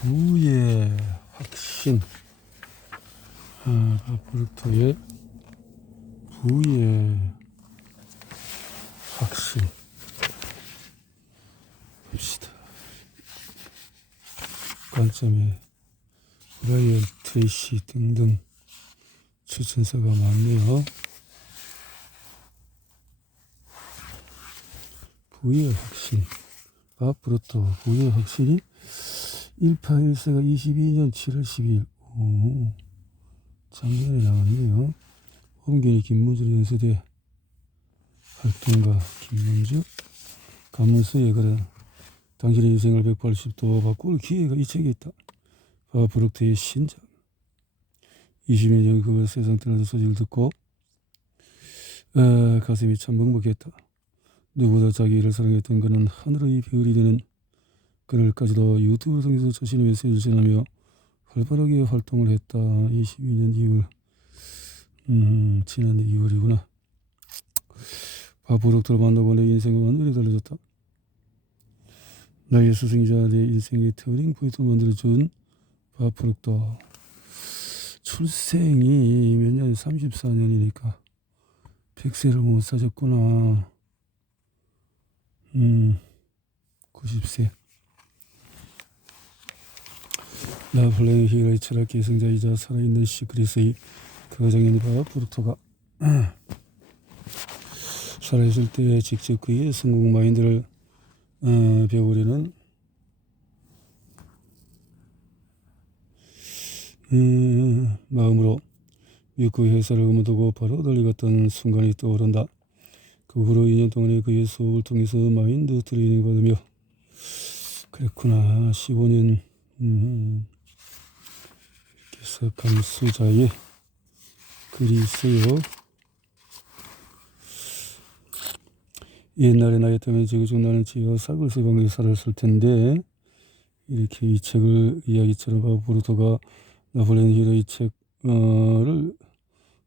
부의 확신. 라포르토의 부의 확신 봅시다. 관점에 브라이언 트레이시 등등 추천서가 많네요. 부의 확신. 라포르토 부의 확신이 1814가 22년 7월 12일. 작년에 나왔네요. 홍균이 김문주 연세대 활동가 김문주 가문서에 그런 당신의 인생을 180도 바꿀 기회가 이 책에 있다. 바브룩트의 신작. 20년 전 그 세상 떠나는 소식을 듣고 가슴이 참 먹먹했다. 누구보다 자기 일을 사랑했던 그는 하늘의 별이 되는 그날까지도 유튜브를 통해서 자신의 메시지를 전하며 활발하게 활동을 했다. 22년 2월. 지난해 2월이구나. 바브룩트를 만나고 내 인생은 완전히 달라졌다. 나의 스승이자 내 인생의 터닝 포인트 만들어준 바브룩트. 출생이 몇 년? 34년이니까 100세를 못 사셨구나. 90세. 라플랭 히어로의 철학 계승자이자 살아있는 시크릿의 거장인 바브룩트가 살아있을 때 직접 그의 성공 마인드를 배우려는 마음으로 미국 회사를 그만두고 바로 달려갔던 순간이 떠오른다. 그 후로 2년 동안의 그의 수업을 통해서 마인드 트레이닝 받으며 그랬구나. 15년 그래서 감수자의 글이 있어요. 옛날에 나였다면 지금 나는 지하 사글세 방에 살았을 텐데 이렇게 이 책을 이야기처럼 바브룩트가 나폴레옹 힐의 책을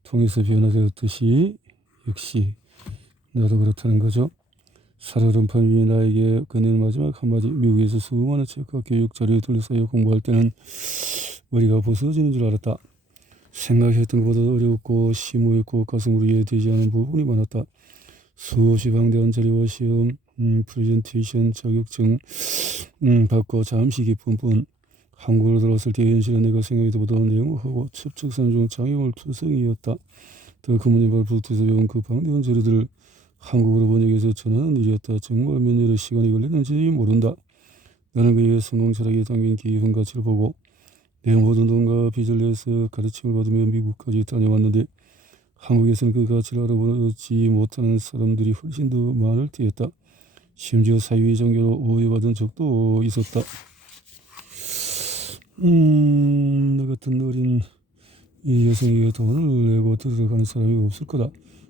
통해서 변화되었듯이 역시 나도 그렇다는 거죠. 살얼음판 위에 나에게 건넨 마지막 한마디. 미국에서 수많은 책과 교육 자료에 둘러싸여 공부할 때는 머리가 부서지는 줄 알았다. 생각했던 것보다 어렵고 심오했고 가슴으로 이해되지 않은 부분이 많았다. 수없이 방대한 자료와 시험, 프레젠테이션, 자격증 받고 잠시 기쁜 뿐 한국으로 들어왔을 때 현실은 내가 생각했던 것보다 냉혹하고 첩첩산 중 장애물 투성이었다. 더 그문의 발부터에서 배운 그 방대한 자료들을 한국으로 번역해서 전하는 일이었다. 정말 몇 년의 시간이 걸렸는지 모른다. 나는 그의 성공 철학에 담긴 깊은 가치를 보고 내 모든 돈과 빚을 내서 가르침을 받으며 미국까지 다녀왔는데 한국에서는 그 가치를 알아보지 못하는 사람들이 훨씬 더 많을 때였다. 심지어 사회의 종교로 오해받은 적도 있었다. 너 같은 어린 이 여성에게 돈을 내고 들어가는 사람이 없을 거다.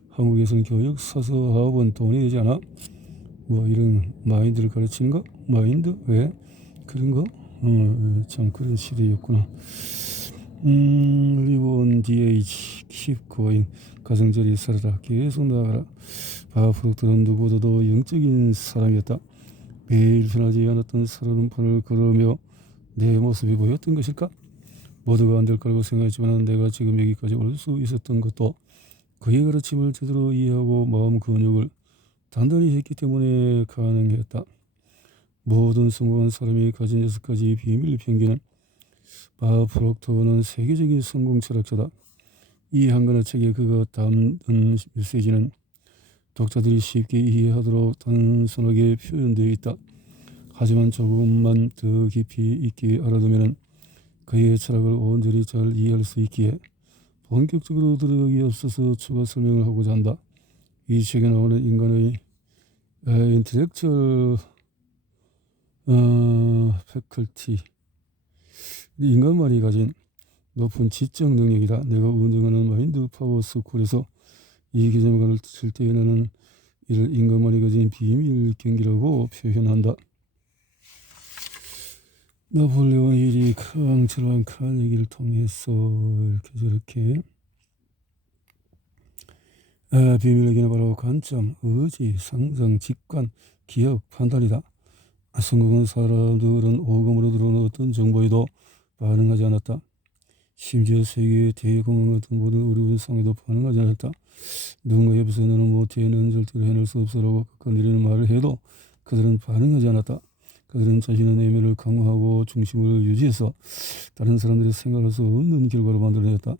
한국에서는 교육, 사서, 학업은 돈이 되지 않아? 뭐 이런 마인드를 가르치는가? 마인드? 왜? 그런 거? 참 그런 시대였구나. Live on the edge, keep going. 가정절이 살아라. 계속 나아가라. 바브룩트는 누구보다도 영적인 사람이었다. 매일 변하지 않았던 살얼음판을 걸으며 내 모습이 보였던 것일까? 모두가 안 될 거라고 생각했지만 내가 지금 여기까지 올 수 있었던 것도 그의 가르침을 제대로 이해하고 마음 근육을 단단히 했기 때문에 가능했다. 모든 성공한 사람이 가진 6가지 비밀 편견은 바브룩트는 세계적인 성공 철학자다. 이 한권의 책에 그가 담은 메시지는 독자들이 쉽게 이해하도록 단순하게 표현되어 있다. 하지만 조금만 더 깊이 있게 알아두면 그의 철학을 온전히 잘 이해할 수 있기에 본격적으로 들어가기 앞서서 추가 설명을 하고자 한다. 이 책에 나오는 인간의 인텔렉츄얼 패컬티, 인간만이 가진 높은 지적 능력이다. 내가 운영하는 마인드 파워 스쿨에서 이 개념을 가르칠 때 나는 이를 인간만이 가진 비밀 경기라고 표현한다. 나폴레옹 힐이 강철한 칼얘기를 통해서 이렇게 저렇게 비밀 얘기는 바로 관점, 의지, 상상, 직관, 기억, 판단이다. 성공한 사람들은 오감으로 들어오는 어떤 정보에도 반응하지 않았다. 심지어 세계의 대공황 같은 모든 어려운 상황에도 반응하지 않았다. 누군가 옆에서 너는 못해, 너는 절대로 해낼 수 없어라고 깎아내리는 말을 해도 그들은 반응하지 않았다. 그들은 자신의 내면을 강화하고 중심을 유지해서 다른 사람들이 생각할 수 없는 결과를 만들어냈다.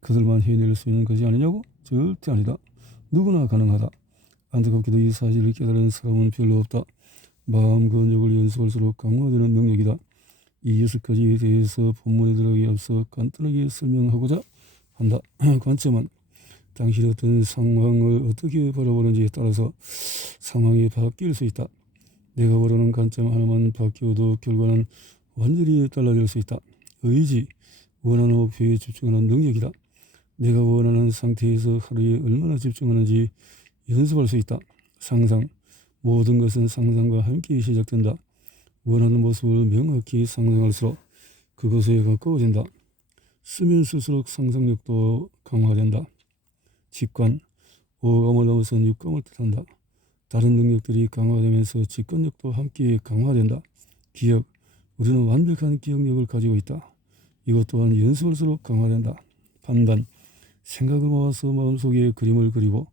그들만 해낼 수 있는 것이 아니냐고? 절대 아니다. 누구나 가능하다. 안타깝게도 이 사실을 깨달은 사람은 별로 없다. 마음 근육을 연습할수록 강화되는 능력이다. 이 6가지에 대해서 본문에 들어가기 앞서 간단하게 설명하고자 한다. 관점은 당신이 어떤 상황을 어떻게 바라보는지에 따라서 상황이 바뀔 수 있다. 내가 원하는 관점 하나만 바뀌어도 결과는 완전히 달라질 수 있다. 의지, 원하는 목표에 집중하는 능력이다. 내가 원하는 상태에서 하루에 얼마나 집중하는지 연습할 수 있다. 상상, 모든 것은 상상과 함께 시작된다. 원하는 모습을 명확히 상상할수록 그것에 가까워진다. 쓰면 쓸수록 상상력도 강화된다. 직관, 오감을 넘어선 육감을 뜻한다. 다른 능력들이 강화되면서 직관력도 함께 강화된다. 기억, 우리는 완벽한 기억력을 가지고 있다. 이것 또한 연습할수록 강화된다. 판단, 생각을 모아서 마음속에 그림을 그리고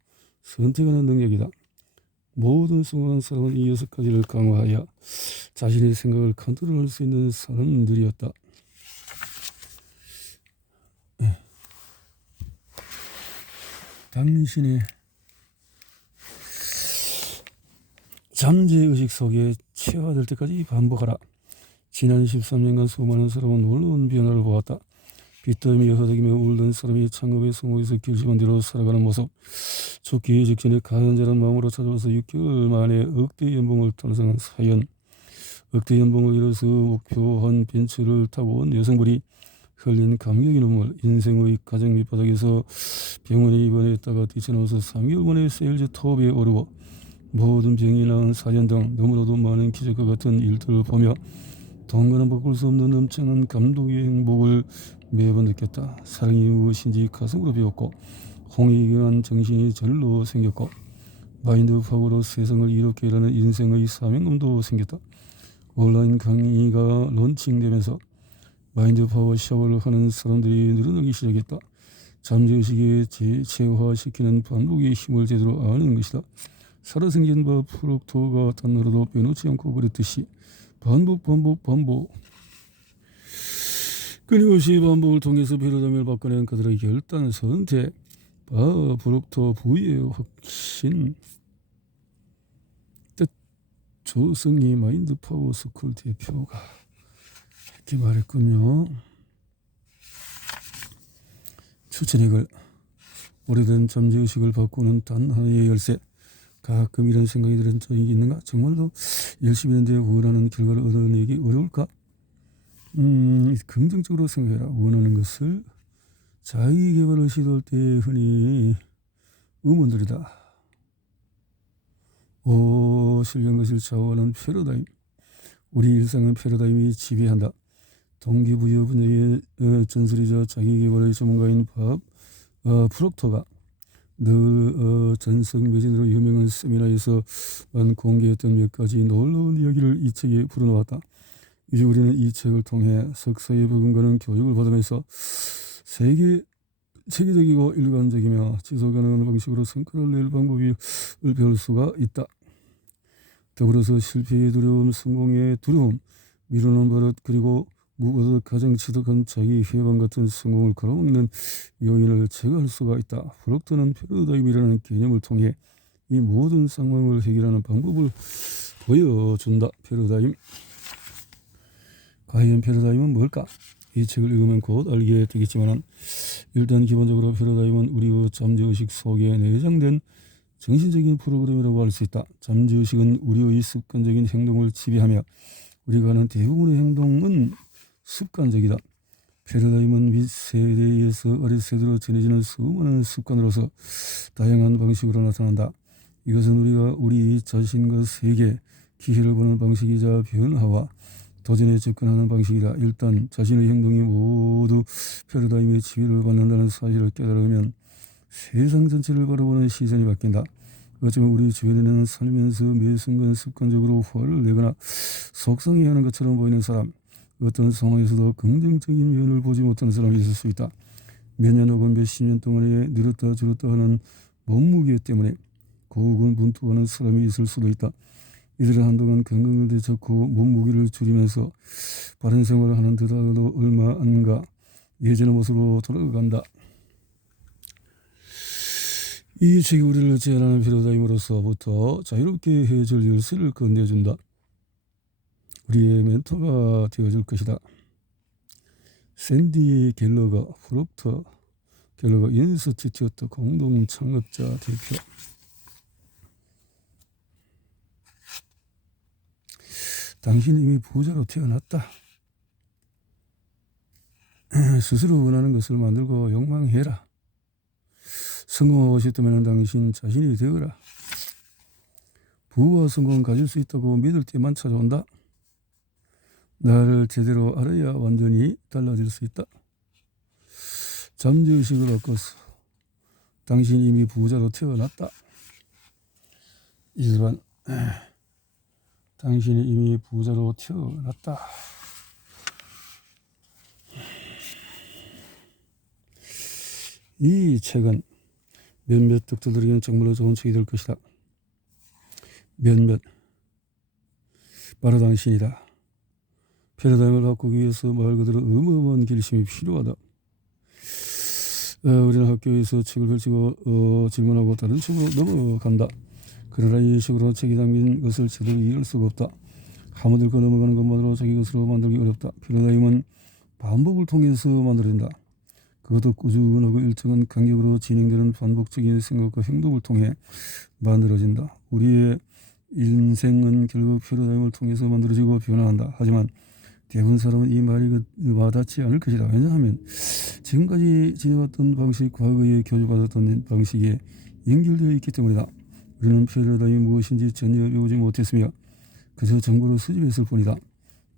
선택하는 능력이다. 모든 성공한 사람은 이 6가지를 강화하여 자신의 생각을 컨트롤할 수 있는 사람들이었다. 당신의 잠재의식 속에 체화될 때까지 반복하라. 지난 13년간 수많은 사람은 놀라운 변화를 보았다. 빚더미에 허덕이며 울던 사람이 창업에 성공해서 결심한 대로 살아가는 모습. 죽기 직전에 가난자란 마음으로 찾아와서 6개월 만에 억대 연봉을 달성한 사연. 억대 연봉을 이뤄서 목표한 벤츠를 타고 온 여성분이 흘린 감격의 눈물. 인생의 가장 밑바닥에서 병원에 입원했다가 뛰쳐나와서 3개월 만에 세일즈 톱에 오르고 모든 병이 나은 사연 등 너무나도 많은 기적과 같은 일들을 보며 돈과는 바꿀 수 없는 엄청난 감동의 행복을 매번 느꼈다. 사랑이 무엇인지 가슴으로 배웠고 홍익에 관한 정신이 절로 생겼고 마인드 파워로 세상을 이롭게 일하는 인생의 사명감도 생겼다. 온라인 강의가 론칭되면서 마인드 파워 샤워를 하는 사람들이 늘어나기 시작했다. 잠재의식에 재체화시키는 반복의 힘을 제대로 아는 것이다. 살아생긴 바 프록토가 단어로도 빼놓지 않고 그랬듯이 반복 끊임없이 반복을 통해서 패러다임을 바꿔낸 그들의 결단 선택. 브록토 부의 확신. 조성희 마인드 파워 스쿨 대표가 이렇게 말했군요. 추천의 글. 오래된 잠재의식을 바꾸는 단 하나의 열쇠. 가끔 이런 생각이 드는 적이 있는가? 정말로 열심히 했는데 원하는 결과를 얻어내기 어려울까? 긍정적으로 생각해라. 원하는 것을 자기개발을 시도할 때 흔히 의문들이다. 실현것을 좌우하는 패러다임. 우리 일상은 패러다임이 지배한다. 동기부여 분야의 전설이자 자기개발의 전문가인 프록토가 늘 전석 매진으로 유명한 세미나에서만 공개했던 몇 가지 놀라운 이야기를 이 책에 풀어놓았다. 이제 우리는 이 책을 통해 석사에 버금가는 교육을 받으면서 체계적이고 일관적이며 지속가능한 방식으로 성과를 낼 방법을 배울 수가 있다. 더불어서 실패의 두려움, 성공의 두려움, 미루는 버릇, 그리고 무엇보다 가장 지독한 자기 회방 같은 성공을 가로막는 요인을 제거할 수가 있다. 프록토는 패러다임이라는 개념을 통해 이 모든 상황을 해결하는 방법을 보여준다. 패러다임. 과연 패러다임은 뭘까? 이 책을 읽으면 곧 알게 되겠지만 일단 기본적으로 패러다임은 우리의 잠재의식 속에 내장된 정신적인 프로그램이라고 할 수 있다. 잠재의식은 우리의 습관적인 행동을 지배하며 우리가 하는 대부분의 행동은 습관적이다. 패러다임은 윗세대에서 아랫세대로 전해지는 수많은 습관으로서 다양한 방식으로 나타난다. 이것은 우리가 우리 자신과 세계, 기회를 보는 방식이자 변화와 도전에 접근하는 방식이다. 일단 자신의 행동이 모두 패러다임의 지배를 받는다는 사실을 깨달으면 세상 전체를 바라보는 시선이 바뀐다. 어쩌면 우리 주변에는 살면서 매 순간 습관적으로 화를 내거나 속상해하는 것처럼 보이는 사람, 어떤 상황에서도 긍정적인 면을 보지 못하는 사람이 있을 수 있다. 몇 년 혹은 몇십 년 동안에 늘었다 줄었다 하는 몸무게 때문에 고군분투하는 사람이 있을 수도 있다. 이들은 한동안 건강을 되찾고 몸무게를 줄이면서 바른 생활을 하는 듯하여도 얼마 안 가 예전의 모습으로 돌아간다. 이 책이 우리를 제안하는 패러다임으로서부터 자유롭게 해줄 열쇠를 건네준다. 우리의 멘토가 되어줄 것이다. 샌디 갤러거, 프록터 갤러거 인스티튜트 공동 창업자 대표. 당신 이미 부자로 태어났다. 스스로 원하는 것을 만들고 욕망해라. 성공하고 싶다면 당신 자신이 되어라. 부와 성공 가질 수 있다고 믿을 때만 찾아온다. 나를 제대로 알아야 완전히 달라질 수 있다. 잠재의식을 바꿔서 당신 이미 부자로 태어났다. 이슬반, 당신이 이미 부자로 태어났다. 이 책은 몇몇 덕들에게는 정말로 좋은 책이 될 것이다. 몇몇, 바로 당신이다. 패러다임을 바꾸기 위해서 말 그대로 어마어마한 결심이 필요하다. 우리는 학교에서 책을 펼치고 질문하고 다른 책으로 넘어간다. 그러나 이 책으로 책이 담긴 것을 제대로 이해할 수가 없다. 한번 읽고 넘어가는 것만으로 자기 것으로 만들기 어렵다. 패러다임은 반복을 통해서 만들어진다. 그것도 꾸준하고 일정한 간격으로 진행되는 반복적인 생각과 행동을 통해 만들어진다. 우리의 인생은 결국 패러다임을 통해서 만들어지고 변화한다. 하지만 대부분 사람은 이 말이 와닿지 않을 것이다. 왜냐하면 지금까지 지내왔던 방식, 과거에 교육받았던 방식에 연결되어 있기 때문이다. 우리는 패러다임이 무엇인지 전혀 배우지 못했으며 그저 정보를 수집했을 뿐이다.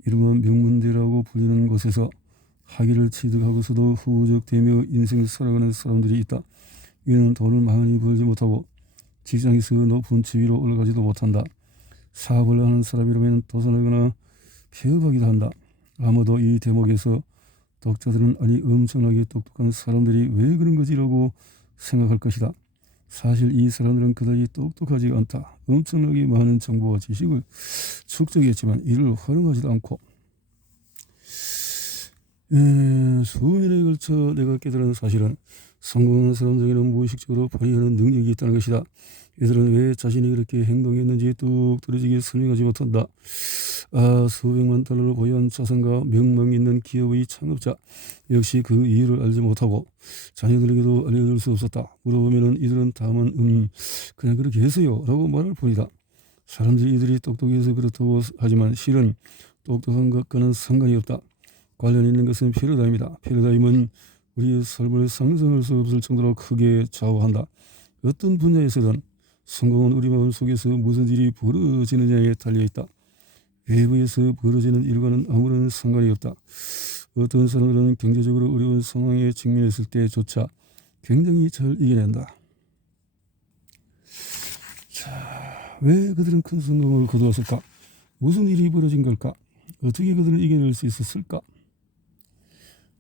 이름은 명문대라고 불리는 곳에서 학위를 취득하고서도 후적되며 인생을 살아가는 사람들이 있다. 이는 돈을 많이 벌지 못하고 직장에서 높은 지위로 올라가지도 못한다. 사업을 하는 사람이라면 도전하거나 폐업하기도 한다. 아마도 이 대목에서 독자들은 아니 엄청나게 똑똑한 사람들이 왜 그런 거지라고 생각할 것이다. 사실 이 사람들은 그다지 똑똑하지 않다. 엄청나게 많은 정보와 지식을 축적했지만 이를 활용하지도 않고 수년에 걸쳐 내가 깨달은 사실은 성공하는 사람들에게는 무의식적으로 발휘하는 능력이 있다는 것이다. 이들은 왜 자신이 그렇게 행동했는지 뚝 떨어지게 설명하지 못한다. 수백만 달러를 보유한 자산과 명망 있는 기업의 창업자 역시 그 이유를 알지 못하고 자녀들에게도 알려줄 수 없었다. 물어보면 이들은 다만 그냥 그렇게 했어요 라고 말할 뿐이다. 사람들이 이들이 똑똑해서 그렇다고 하지만 실은 똑똑한 것과는 상관이 없다. 관련 있는 것은 패러다임이다. 패러다임은 우리의 삶을 상상할 수 없을 정도로 크게 좌우한다. 어떤 분야에서든 성공은 우리 마음속에서 무슨 일이 벌어지느냐에 달려있다. 외부에서 벌어지는 일과는 아무런 상관이 없다. 어떤 사람들은 경제적으로 어려운 상황에 직면했을 때조차 굉장히 잘 이겨낸다. 자, 왜 그들은 큰 성공을 거두었을까? 무슨 일이 벌어진 걸까? 어떻게 그들을 이겨낼 수 있었을까?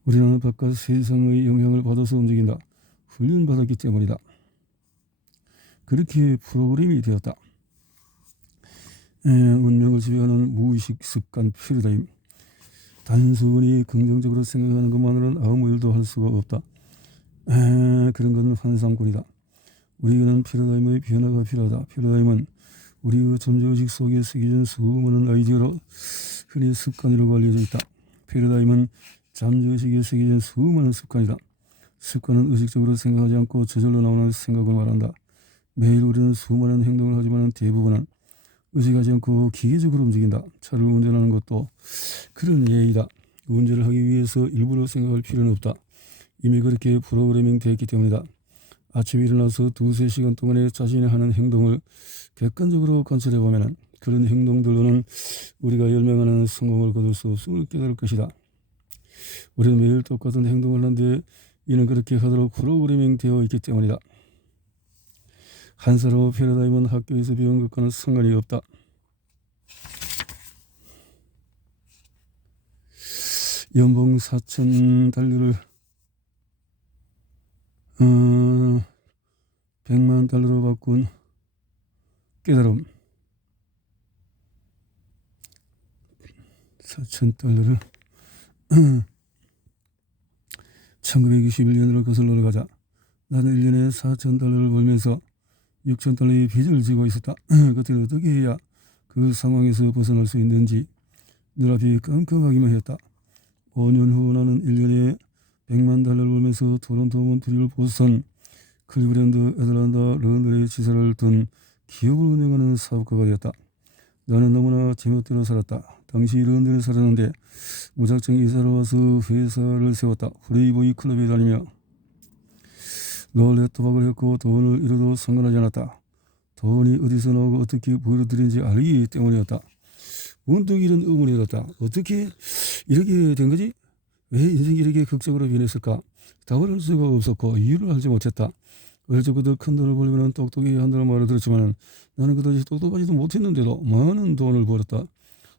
우리는 바깥 세상의 영향을 받아서 움직인다. 훈련받았기 때문이다. 그렇게 프로그램이 되었다. 운명을 지배하는 무의식 습관 패러다임. 단순히 긍정적으로 생각하는 것만으로는 아무 일도 할 수가 없다. 그런 것은 환상꾼이다. 우리에게는 패러다임의 변화가 필요하다. 패러다임은 우리의 잠재의식 속에 새겨진 수많은 아이디어로 흔히 습관이라고 알려져 있다. 패러다임은 잠재의식에 새겨진 수많은 습관이다. 습관은 의식적으로 생각하지 않고 저절로 나오는 생각을 말한다. 매일 우리는 수많은 행동을 하지만 대부분은 의식하지 않고 기계적으로 움직인다. 차를 운전하는 것도 그런 예이다. 운전을 하기 위해서 일부러 생각할 필요는 없다. 이미 그렇게 프로그래밍 되어 있기 때문이다. 아침에 일어나서 2-3시간 동안에 자신이 하는 행동을 객관적으로 관찰해보면 그런 행동들로는 우리가 열명하는 성공을 거둘 수 없음을 깨달을 것이다. 우리는 매일 똑같은 행동을 하는데 이는 그렇게 하도록 프로그래밍 되어 있기 때문이다. 한 사람의 패러다임은 학교에서 배운 것과는 상관이 없다. 연봉 4,000달러를 100만 달러로 바꾼 깨달음. 4,000달러를 1961년으로 거슬러 가자. 나는 1년에 4,000달러를 벌면서 6,000달러의 빚을 지고 있었다. 그때는 어떻게 해야 그 상황에서 벗어날 수 있는지 눈앞이 깜깜하기만 했다. 5년 후 나는 1년에 100만 달러를 벌면서 토론토 몬트리올 보스턴 클리브랜드 애틀랜타 런던의 지사를 둔 기업을 운영하는 사업가가 되었다. 나는 너무나 제멋대로 살았다. 당시 런던에 살았는데 무작정 이사를 와서 회사를 세웠다. 플레이보이 클럽에 다니며 롤렛 도박을 했고 돈을 잃어도 상관하지 않았다. 돈이 어디서 나오고 어떻게 벌어들인지 알기 때문이었다. 문득 이런 의문이 들었다. 어떻게 이렇게 된 거지? 왜 인생이 이렇게 극적으로 변했을까? 답을 할 수가 없었고 이유를 알지 못했다. 어릴 적부터 큰 돈을 벌면 똑똑해야 한다는 말을 들었지만 나는 그다지 똑똑하지도 못했는데도 많은 돈을 벌었다.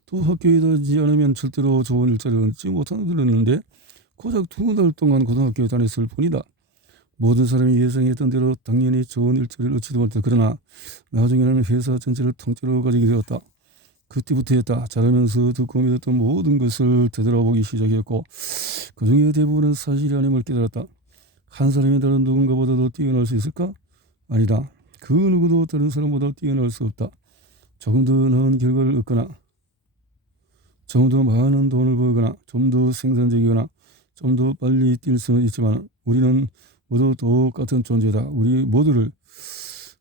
또 학교에 다니지 않으면 절대로 좋은 일자리를 얻지 못하는 들었는데 고작 2달 동안 고등학교에 다녔을 뿐이다. 모든 사람이 예상했던 대로 당연히 좋은 일자리를 얻지도 못했다. 그러나 나중에는 회사 전체를 통째로 가지게 되었다. 그때부터였다. 자라면서 듣고 믿었던 모든 것을 되돌아보기 시작했고 그 중에 대부분은 사실이 아님을 깨달았다. 한 사람이 다른 누군가보다도 뛰어날 수 있을까? 아니다. 그 누구도 다른 사람보다 뛰어날 수 없다. 조금 더 나은 결과를 얻거나 좀 더 많은 돈을 벌거나 좀 더 생산적이거나 좀 더 빨리 뛸 수는 있지만 우리는 모두 똑같은 존재다. 우리 모두를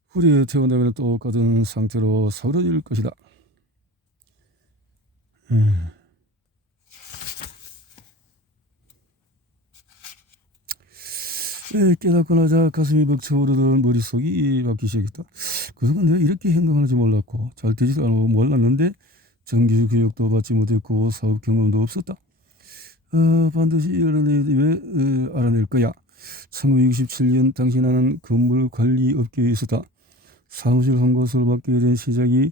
후리에 태운다면 똑같은 상태로 사그러질 것이다. 깨닫고 나자 가슴이 벅차오르던 머릿속이 바뀌기 시작했다. 그동안 내가 이렇게 행동하는지 몰랐고 잘 되지도 않고 몰랐는데 정규 교육도 받지 못했고 사업 경험도 없었다. 반드시 알아낼 거야. 1967년 당시 나는 건물 관리 업계에 있었다. 사무실 한 곳을 맡게 된 시작이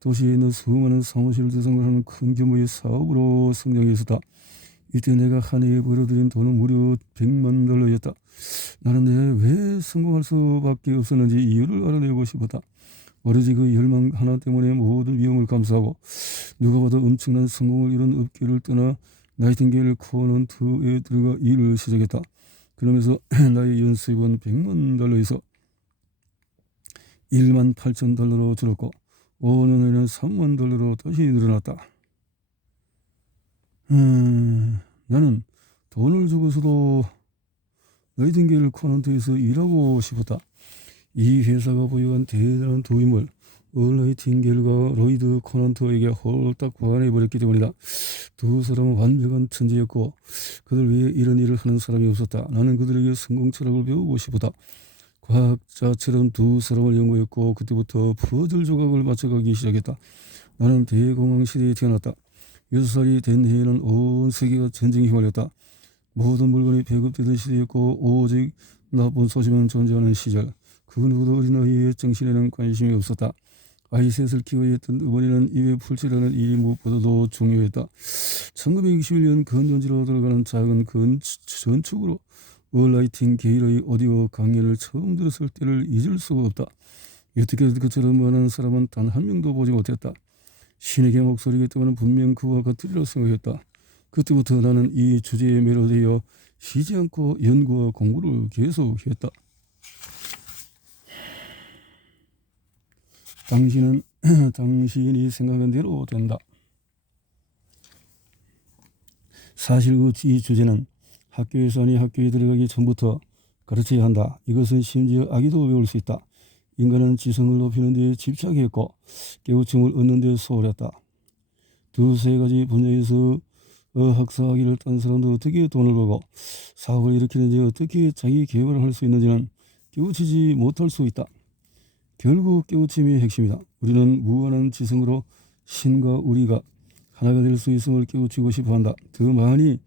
도시에 있는 수많은 사무실을 대상으로 하는 큰 규모의 사업으로 성장했었다. 이때 내가 한 해에 벌어들인 돈은 무려 100만 달러였다. 나는 왜 성공할 수밖에 없었는지 이유를 알아내고 싶었다. 오로지 그 열망 하나 때문에 모든 위험을 감수하고 누가 봐도 엄청난 성공을 이룬 업계를 떠나 나이팅게일 콘헌트에 들어가 일을 시작했다. 그러면서 나의 연수입은 100만 달러에서 1만 8천 달러로 줄었고 5년 후에는 3만 달러로 다시 늘어났다. 나는 돈을 주고서도 나이팅게일 콘헌트에서 일하고 싶었다. 이 회사가 보유한 대단한 두 인물 나이팅게일과 로이드 콘헌트에게 홀딱 반해버렸기 때문이다. 두 사람은 완벽한 천재였고 그들 외에 이런 일을 하는 사람이 없었다. 나는 그들에게 성공 철학을 배우고 싶었다. 과학자처럼 두 사람을 연구했고 그때부터 퍼즐 조각을 맞춰가기 시작했다. 나는 대공황 시대에 태어났다. 6살이 된 해에는 온 세계가 전쟁에 휘말렸다. 모든 물건이 배급되던 시대였고 오직 나쁜 소식만 존재하는 시절. 그 누구도 어린아이의 정신에는 관심이 없었다. 아이 셋을 키워야 했던 어머니는 입에 풀칠하는 일이 무엇보다도 중요했다. 1921년 건전지로 들어가는 작은 건축으로 나이팅게일의 오디오 강연을 처음 들었을 때를 잊을 수가 없다. 여태까지 그처럼 많은 사람은 단 한 명도 보지 못했다. 신에게 목소리이기 때문에 분명 그와 같으리라 생각했다. 그때부터 나는 이 주제에 매료되어 쉬지 않고 연구와 공부를 계속했다. 당신은 당신이 생각한 대로 된다. 사실 이 주제는 학교에서 아니 학교에 들어가기 전부터 가르쳐야 한다. 이것은 심지어 아기도 배울 수 있다. 인간은 지성을 높이는 데 집착했고 깨우침을 얻는 데 소홀했다. 두세 가지 분야에서 학사학위를 딴 사람도 어떻게 돈을 벌고 사업을 일으키는지 어떻게 자기 개발을 할 수 있는지는 깨우치지 못할 수 있다. 결국 깨우침이 핵심이다. 우리는 무한한 지성으로 신과 우리가 하나가 될 수 있음을 깨우치고 싶어한다. 더 많이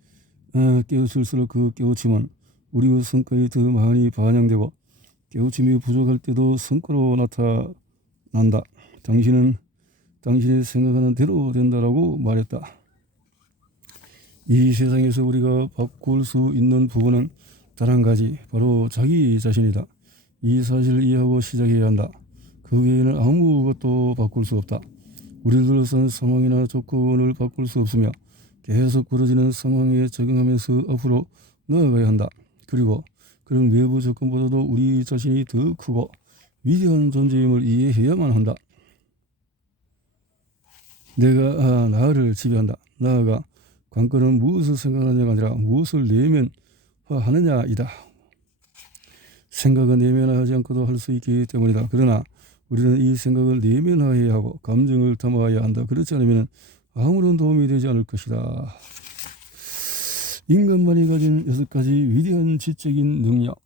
깨우칠수록 그 깨우침은 우리의 성과에 더 많이 반영되고 깨우침이 부족할 때도 성과로 나타난다. 당신은 당신이 생각하는 대로 된다라고 말했다. 이 세상에서 우리가 바꿀 수 있는 부분은 단 한 가지, 바로 자기 자신이다. 이 사실을 이해하고 시작해야 한다. 그 외에는 아무것도 바꿀 수 없다. 우리를 둘러싼 상황이나 조건을 바꿀 수 없으며 계속 벌어지는 상황에 적응하면서 앞으로 나아가야 한다. 그리고 그런 외부 조건보다도 우리 자신이 더 크고 위대한 존재임을 이해해야만 한다. 내가 나를 지배한다. 나아가 관건은 무엇을 생각하느냐가 아니라 무엇을 내면화하느냐이다. 생각은 내면화하지 않고도 할 수 있기 때문이다. 그러나 우리는 이 생각을 내면화해야 하고 감정을 담아야 한다. 그렇지 않으면 아무런 도움이 되지 않을 것이다. 인간만이 가진 6가지 위대한 지적인 능력.